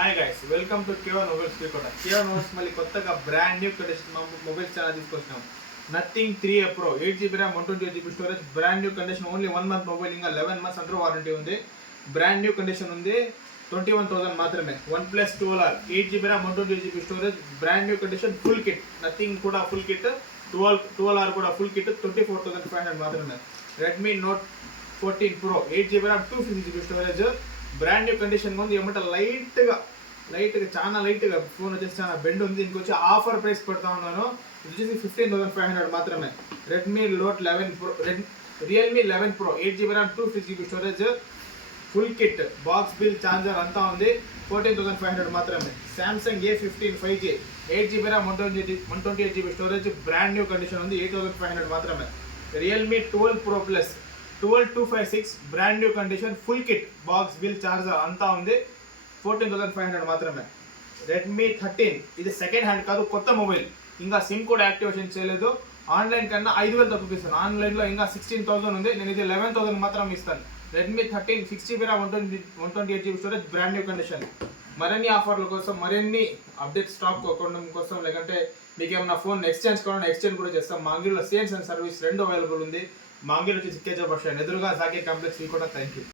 Hi guys, welcome to Kevan mobiles Srikota. Kevan mobiles మళ్ళీ కొత్తగా brand new condition mobiles చాలా తీసుకొచ్చినాం. Nothing 3A Pro 8GB RAM 128GB storage, brand new condition, only 1 month mobile, ఇంకా 11 months under warranty ఉంది. Brand new condition ఉంది, 21,000 మాత్రమే. OnePlus 12R 8GB RAM 128GB storage, brand new condition, full kit, Nothing కూడా full kit, 12R కూడా full kit, 24,500 మాత్రమే. Redmi note 14 Pro 8GB RAM 250GB storage, brand new condition ఉంది. ఏమంటే లైట్గా చాలా లైట్గా ఫోన్ వచ్చేసి చాలా బెండ్ ఉంది. దీనికి వచ్చి ఆఫర్ ప్రైస్ పెడతా ఉన్నాను. ఇది వచ్చేసి 15,500 మాత్రమే. Redmi note 11 Pro, Realme 11 Pro 8GB RAM 250GB storage, full kit, box bill, charger అంతా ఉంది, 14,500 మాత్రమే. Samsung A15 5G 8GB RAM 128GB storage, brand new condition ఉంది, 8,500 మాత్రమే. Realme 12 Pro Plus 12256 brand new condition, full kit, box bill, charger అంతా ఉంది, 14,500 మాత్రమే. Redmi 13, ఇది second hand కాదు, కొత్త మొబైల్, ఇంకా సిమ్ కూడా యాక్టివేషన్ చేయలేదు. ఆన్లైన్ కన్నా 5,000 తక్కువ ఇస్తాను. ఆన్లైన్లో ఇంకా 16,000 ఉంది, నేను ఇది 11,000 మాత్రం ఇస్తాను. Redmi 13 6GB RAM 128GB storage, brand new condition. మరిన్ని ఆఫర్ల కోసం, మరిన్ని అప్డేట్ స్టాక్ కొనడం కోసం, లేకంటే మీకు ఏమన్నా ఫోన్ ఎక్స్చేంజ్ కావాలని ఎక్స్చేంజ్ కూడా చేస్తాం. మా అంగిల్లో సేల్స్ అండ్ సర్వీస్ 2 అవైలబుల్ ఉంది. మా అంగిల్ వచ్చి సిక్కేజర్ బస్ స్టాండ్ ఎదురుగా Jockey complex Srikota. Thank you.